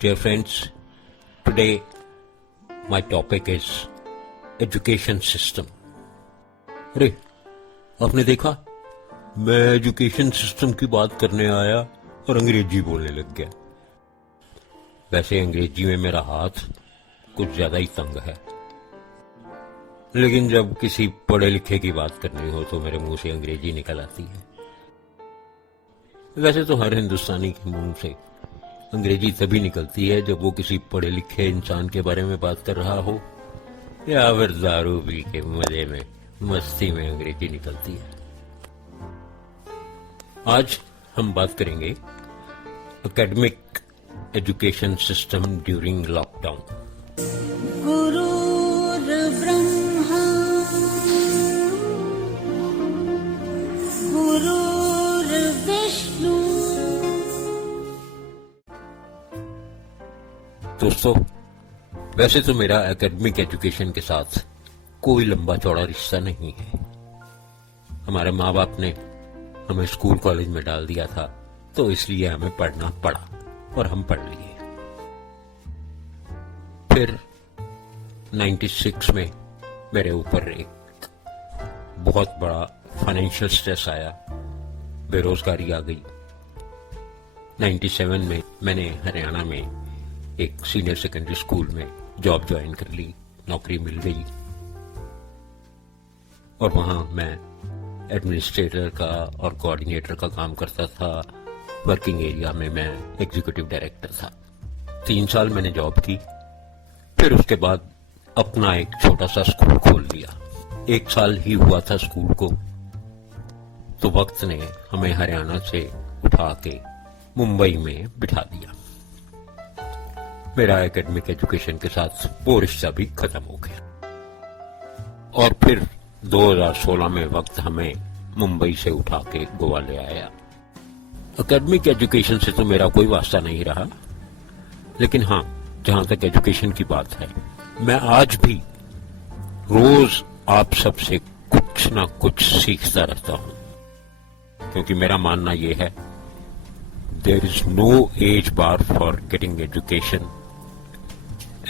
Dear friends, today my topic is education system. अरे आपने देखा, मैं एजुकेशन सिस्टम की बात करने आया और अंग्रेजी बोलने लग गया। वैसे अंग्रेजी में मेरा हाथ कुछ ज्यादा ही तंग है, लेकिन जब किसी पढ़े लिखे की बात करनी हो तो मेरे मुंह से अंग्रेजी निकल आती है। वैसे तो हर हिंदुस्तानी के मुंह से अंग्रेजी तभी निकलती है जब वो किसी पढ़े लिखे इंसान के बारे में बात कर रहा हो या फिर दारू पी के मजे में मस्ती में अंग्रेजी निकलती है। आज हम बात करेंगे academic education system during lockdown. गुरुर्ब्रह्मा गुरुर्विष्णु। दोस्तों, वैसे तो मेरा एकेडमिक एजुकेशन के साथ कोई लंबा चौड़ा रिश्ता नहीं है। हमारे माँ बाप ने हमें स्कूल कॉलेज में डाल दिया था, तो इसलिए हमें पढ़ना पड़ा और हम पढ़ लिए। फिर 96 में मेरे ऊपर एक बहुत बड़ा फाइनेंशियल स्ट्रेस आया, बेरोजगारी आ गई। 97 में मैंने हरियाणा में एक सीनियर सेकेंडरी स्कूल में जॉब ज्वाइन कर ली, नौकरी मिल गई और वहां मैं एडमिनिस्ट्रेटर का और कोऑर्डिनेटर का काम करता था। वर्किंग एरिया में मैं एग्जीक्यूटिव डायरेक्टर था। 3 साल मैंने जॉब की, फिर उसके बाद अपना एक छोटा सा स्कूल खोल लिया। 1 साल ही हुआ था स्कूल को, तो वक्त ने हमें हरियाणा से उठा के मुंबई में बिठा दिया। मेरा एकेडमिक एजुकेशन के साथ वो रिश्ता भी खत्म हो गया और फिर 2016 में वक्त हमें मुंबई से उठा के गोवा ले आया। एकेडमिक एजुकेशन से तो मेरा कोई वास्ता नहीं रहा, लेकिन हाँ, जहां तक एजुकेशन की बात है, मैं आज भी रोज आप सबसे कुछ ना कुछ सीखता रहता हूं, क्योंकि मेरा मानना यह है, there is no age bar for getting education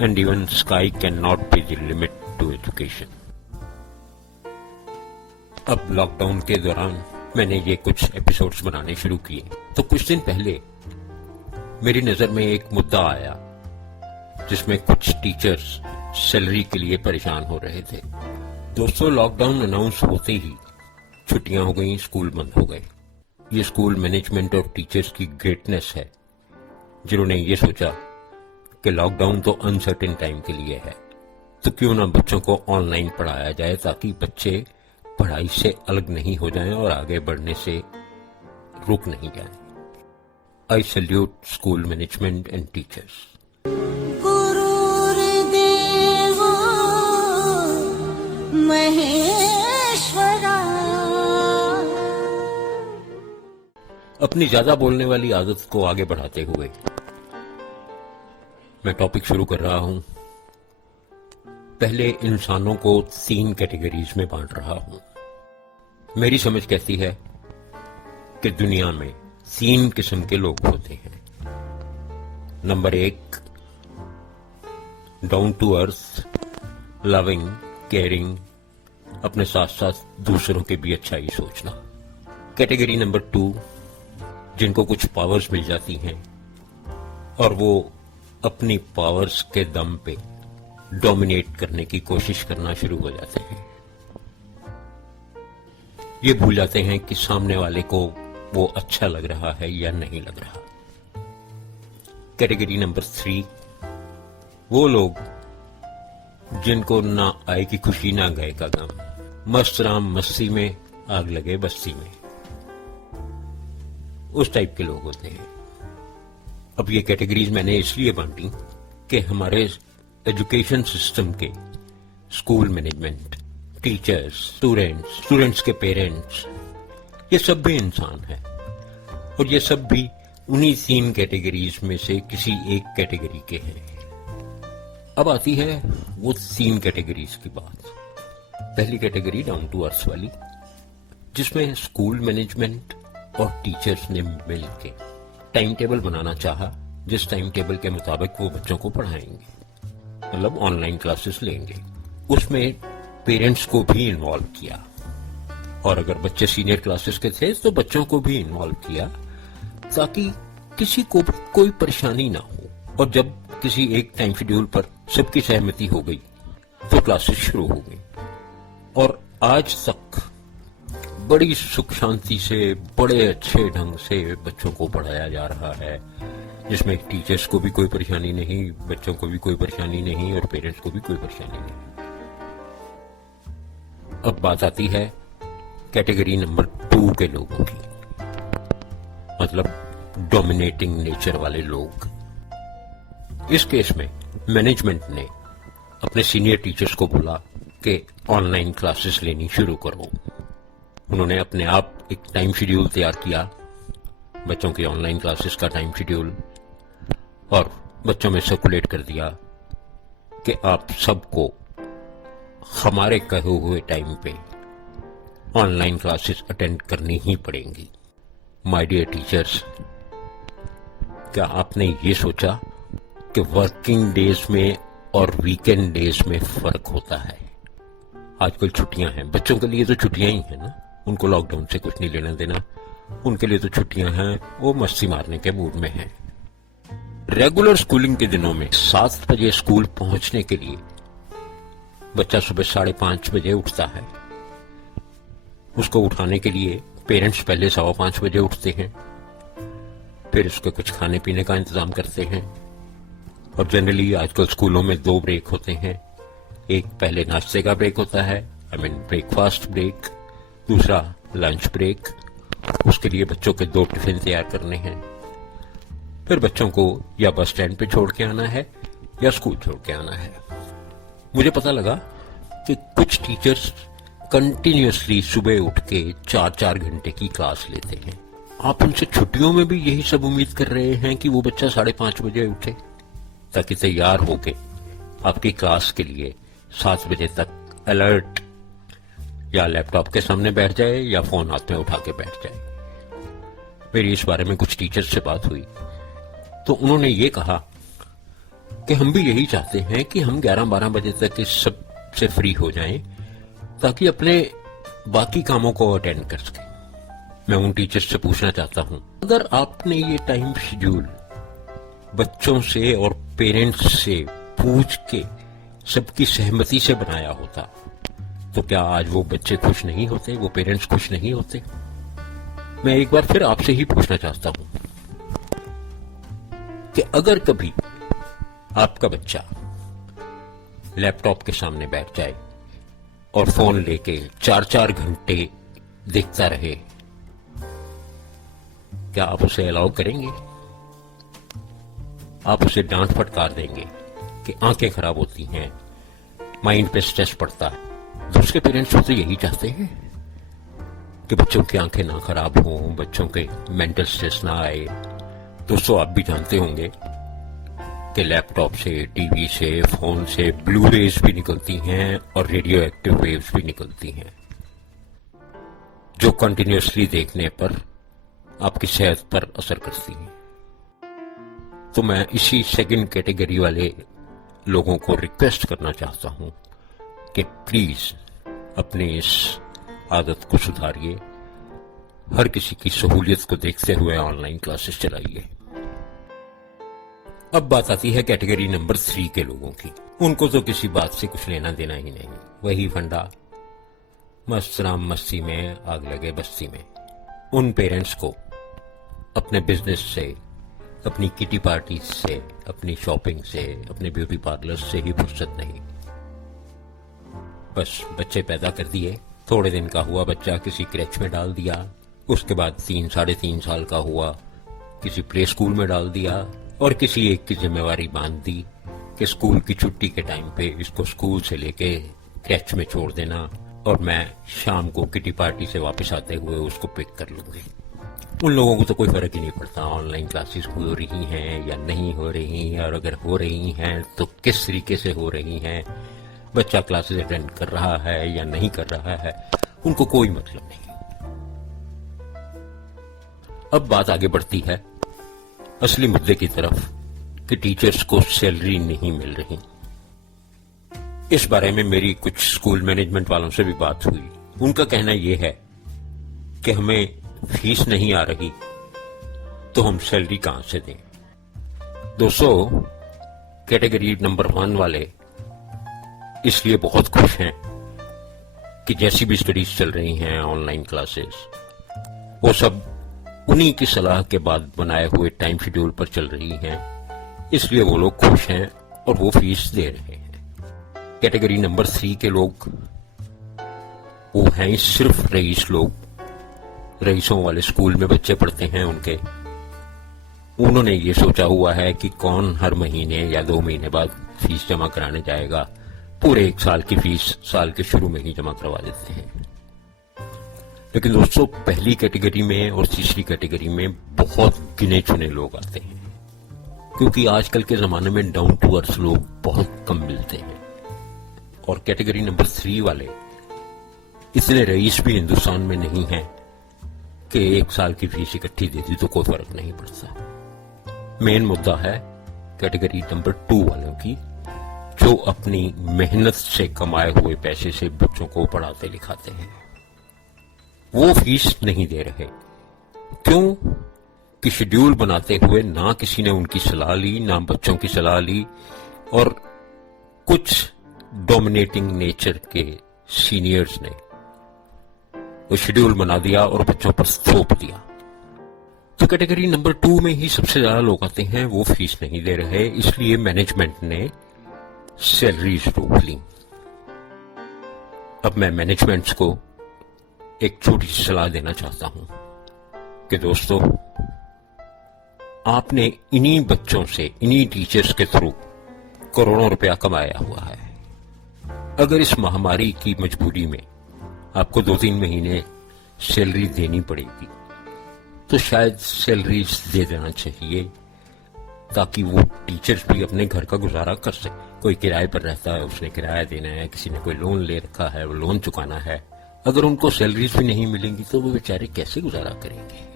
and even sky cannot be the limit to education. अब लॉकडाउन के दौरान मैंने ये कुछ एपिसोड्स बनाने शुरू किए, तो कुछ दिन पहले मेरी नजर में एक मुद्दा आया जिसमें कुछ टीचर्स सैलरी के लिए परेशान हो रहे थे। दोस्तों, लॉकडाउन अनाउंस होते ही छुट्टियां हो गई, स्कूल बंद हो गए। ये स्कूल मैनेजमेंट और टीचर्स की ग्रेटनेस है, जिन्होंने ये सोचा कि लॉकडाउन तो अनसर्टेन टाइम के लिए है, तो क्यों ना बच्चों को ऑनलाइन पढ़ाया जाए ताकि बच्चे पढ़ाई से अलग नहीं हो जाएं और आगे बढ़ने से रुक नहीं जाएं। आई salute school management and teachers. गुरुर्देवो महेश्वरा। अपनी ज्यादा बोलने वाली आदत को आगे बढ़ाते हुए मैं टॉपिक शुरू कर रहा हूं। पहले इंसानों को 3 कैटेगरीज में बांट रहा हूं। मेरी समझ कहती है कि दुनिया में 3 किस्म के लोग होते हैं। Number 1, down to earth, loving, caring, अपने साथ साथ दूसरों के भी अच्छाई सोचना। कैटेगरी नंबर 2, जिनको कुछ पावर्स मिल जाती हैं और वो अपनी पावर्स के दम पे डोमिनेट करने की कोशिश करना शुरू हो जाते हैं। ये भूल जाते हैं कि सामने वाले को वो अच्छा लग रहा है या नहीं लग रहा। कैटेगरी नंबर 3, वो लोग जिनको ना आए की खुशी ना गए का गम, मस्त राम मस्ती में आग लगे बस्ती में, उस टाइप के लोग होते हैं। अब ये कैटेगरीज मैंने इसलिए बांटी कि हमारे एजुकेशन सिस्टम के स्कूल मैनेजमेंट, टीचर्स, स्टूडेंट्स के पेरेंट्स, ये सब भी इंसान हैं और ये सब भी उन्हीं 3 कैटेगरीज में से किसी एक कैटेगरी के हैं। अब आती है वो 3 कैटेगरीज की बात। पहली कैटेगरी डाउन टू अर्थ वाली, जिसमें स्कूल मैनेजमेंट और टीचर्स ने मिलकर टाइम टेबल बनाना चाहा जिस टाइम टेबल के मुताबिक वो बच्चों को पढ़ाएंगे, मतलब ऑनलाइन क्लासेस लेंगे। उसमें पेरेंट्स को भी इन्वॉल्व किया, और अगर बच्चे सीनियर क्लासेस के थे तो बच्चों को भी इन्वॉल्व किया, ताकि किसी को भी कोई परेशानी ना हो। और जब किसी एक टाइम शेड्यूल पर सबकी सहमति हो गई तो क्लासेस शुरू हो गई, और आज तक बड़ी सुख शांति से, बड़े अच्छे ढंग से बच्चों को पढ़ाया जा रहा है, जिसमें टीचर्स को भी कोई परेशानी नहीं, बच्चों को भी कोई परेशानी नहीं, और पेरेंट्स को भी कोई परेशानी नहीं। अब बात आती है कैटेगरी नंबर 2 के लोगों की, मतलब डोमिनेटिंग नेचर वाले लोग। इस केस में मैनेजमेंट ने अपने सीनियर टीचर्स को बोला कि ऑनलाइन क्लासेस लेनी शुरू करो। उन्होंने अपने आप एक टाइम शेड्यूल तैयार किया, बच्चों की ऑनलाइन क्लासेस का टाइम शेड्यूल, और बच्चों में सर्कुलेट कर दिया कि आप सबको हमारे कहे हुए टाइम पे ऑनलाइन क्लासेस अटेंड करनी ही पड़ेंगी। माय डियर टीचर्स, क्या आपने ये सोचा कि वर्किंग डेज में और वीकेंड डेज में फर्क होता है? आजकल छुट्टियां हैं, बच्चों के लिए तो छुट्टियां ही हैं ना, उनको लॉकडाउन से कुछ नहीं लेना देना, उनके लिए तो छुट्टियां हैं, वो मस्ती मारने के मूड में हैं। रेगुलर स्कूलिंग के दिनों में 7 बजे स्कूल पहुंचने के लिए बच्चा सुबह 5:30 बजे उठता है। उसको उठाने के लिए पेरेंट्स पहले 5:15 बजे उठते हैं, फिर उसके कुछ खाने पीने का इंतजाम करते हैं। और जनरली आजकल स्कूलों में 2 ब्रेक होते हैं, एक पहले नाश्ते का ब्रेक होता है, ब्रेकफास्ट ब्रेक, दूसरा लंच ब्रेक। उसके लिए बच्चों के 2 टिफिन तैयार करने हैं, फिर बच्चों को या बस स्टैंड पे छोड़ के आना है या स्कूल छोड़ के आना है। मुझे पता लगा कि कुछ टीचर्स कंटिन्यूअसली सुबह उठ के 4-4 घंटे की क्लास लेते हैं। आप उनसे छुट्टियों में भी यही सब उम्मीद कर रहे हैं कि वो बच्चा 5:30 बजे उठे ताकि तैयार होके आपकी क्लास के लिए 7 बजे तक अलर्ट या लैपटॉप के सामने बैठ जाए या फोन हाथ में उठा के बैठ जाए। मेरी इस बारे में कुछ टीचर से बात हुई तो उन्होंने ये कहा कि हम भी यही चाहते हैं कि हम 11-12 बजे तक इस सब से फ्री हो जाएं ताकि अपने बाकी कामों को अटेंड कर सकें। मैं उन टीचर्स से पूछना चाहता हूं, अगर आपने ये टाइम शेड्यूल बच्चों से और पेरेंट्स से पूछ के सबकी सहमति से बनाया होता तो क्या आज वो बच्चे खुश नहीं होते, वो पेरेंट्स खुश नहीं होते? मैं एक बार फिर आपसे ही पूछना चाहता हूं कि अगर कभी आपका बच्चा लैपटॉप के सामने बैठ जाए और फोन लेके 4-4 घंटे देखता रहे, क्या आप उसे अलाउ करेंगे? आप उसे डांट फटकार देंगे कि आंखें खराब होती हैं, माइंड पे स्ट्रेस पड़ता है? दूसरे पेरेंट्स तो यही चाहते हैं कि बच्चों की आंखें ना खराब हों, बच्चों के मेंटल स्ट्रेस ना आए। दोस्तों, आप भी जानते होंगे कि लैपटॉप से, टीवी से, फोन से ब्लू रेज भी निकलती हैं और रेडियो एक्टिव वेव्स भी निकलती हैं, जो कंटिन्यूअसली देखने पर आपकी सेहत पर असर करती हैं। तो मैं इसी सेकंड कैटेगरी वाले लोगों को रिक्वेस्ट करना चाहता हूं कि प्लीज अपनी इस आदत को सुधारिए, हर किसी की सहूलियत को देखते हुए ऑनलाइन क्लासेस चलाइए। अब बात आती है कैटेगरी नंबर 3 के लोगों की। उनको तो किसी बात से कुछ लेना देना ही नहीं, वही फंडा, मस्त राम मस्ती में आग लगे बस्ती में। उन पेरेंट्स को अपने बिजनेस से, अपनी किटी पार्टी से, अपनी शॉपिंग से, अपने ब्यूटी पार्लर से ही फुर्सत नहीं। बस बच्चे पैदा कर दिए, थोड़े दिन का हुआ बच्चा किसी क्रेच में डाल दिया, उसके बाद 3-3.5 साल का हुआ किसी प्ले स्कूल में डाल दिया, और किसी एक की जिम्मेवारी बांध दी कि स्कूल की छुट्टी के टाइम पे इसको स्कूल से लेके क्रेच में छोड़ देना और मैं शाम को किटी पार्टी से वापस आते हुए उसको पिक कर लूंगी। उन लोगों को तो कोई फर्क ही नहीं पड़ता ऑनलाइन क्लासेस हो रही हैं या नहीं हो रही हैं, और अगर हो रही हैं तो किस तरीके से हो रही हैं, बच्चा क्लासेस अटेंड कर रहा है या नहीं कर रहा है, उनको कोई मतलब नहीं। अब बात आगे बढ़ती है असली मुद्दे की तरफ कि टीचर्स को सैलरी नहीं मिल रही। इस बारे में मेरी कुछ स्कूल मैनेजमेंट वालों से भी बात हुई। उनका कहना यह है कि हमें फीस नहीं आ रही तो हम सैलरी कहां से दें। दोस्तों, कैटेगरी नंबर 1 वाले इसलिए बहुत खुश हैं कि जैसी भी स्टडीज चल रही हैं, ऑनलाइन क्लासेस, वो सब उन्हीं की सलाह के बाद बनाए हुए टाइम शेड्यूल पर चल रही हैं, इसलिए वो लोग खुश हैं और वो फीस दे रहे हैं। कैटेगरी नंबर 3 के लोग, वो हैं सिर्फ रईस लोग, रईसों वाले स्कूल में बच्चे पढ़ते हैं उनके। उन्होंने ये सोचा हुआ है कि कौन हर महीने या 2 महीने बाद फीस जमा कराने जाएगा, पूरे 1 साल की फीस साल के शुरू में ही जमा करवा देते हैं। लेकिन दोस्तों, पहली कैटेगरी में और तीसरी कैटेगरी में बहुत गिने चुने लोग आते हैं, क्योंकि आजकल के जमाने में डाउन टू अर्थ लोग बहुत कम मिलते हैं। और कैटेगरी नंबर 3 वाले इतने रईस भी हिंदुस्तान में नहीं हैं कि 1 साल की फीस इकट्ठी दे दी तो कोई फर्क नहीं पड़ता। मेन मुद्दा है कैटेगरी नंबर 2 वालों की, जो अपनी मेहनत से कमाए हुए पैसे से बच्चों को पढ़ाते लिखाते हैं। वो फीस नहीं दे रहे। क्यों? कि शेड्यूल बनाते हुए ना किसी ने उनकी सलाह ली, ना बच्चों की सलाह ली, और कुछ डोमिनेटिंग नेचर के सीनियर्स ने वो शेड्यूल बना दिया और बच्चों पर थोप दिया। तो कैटेगरी नंबर 2 में ही सबसे ज्यादा लोग आते हैं, वो फीस नहीं दे रहे, इसलिए मैनेजमेंट ने सैलरीज रोक ली। अब मैं मैनेजमेंट्स को एक छोटी सी सलाह देना चाहता हूं कि दोस्तों, आपने इन्हीं बच्चों से, इन्हीं टीचर्स के थ्रू करोड़ों रुपया कमाया हुआ है। अगर इस महामारी की मजबूरी में आपको 2-3 महीने सैलरी देनी पड़ेगी, तो शायद सैलरीज दे देना चाहिए, ताकि वो टीचर्स भी अपने घर का गुजारा कर सके। कोई किराए पर रहता है, उसने किराया देना है, किसी ने कोई लोन ले रखा है, वो लोन चुकाना है। अगर उनको सैलरीज भी नहीं मिलेंगी तो वो बेचारे कैसे गुजारा करेंगे।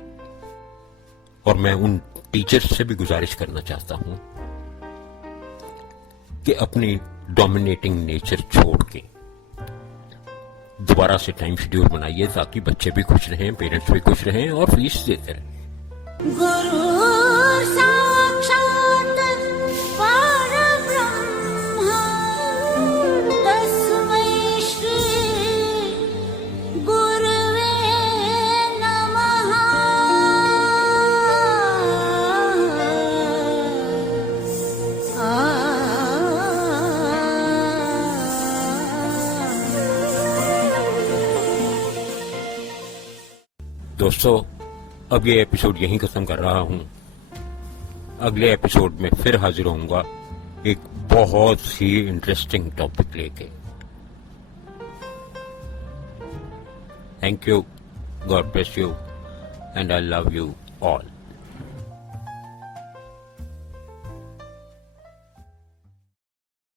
और मैं उन टीचर्स से भी गुजारिश करना चाहता हूं कि अपनी डोमिनेटिंग नेचर छोड़ के दोबारा से टाइम शेड्यूल बनाइए, ताकि बच्चे भी खुश रहें, पेरेंट्स भी खुश रहें और फीस देते रहें। गुरु साक्षात् परब्रह्म तस्मै श्री गुरवे नमः। दोस्तों, अब ये एपिसोड यहीं खत्म कर रहा हूं। अगले एपिसोड में फिर हाजिर होऊंगा एक बहुत ही इंटरेस्टिंग टॉपिक लेके। Thank you, God bless you, and I love you all.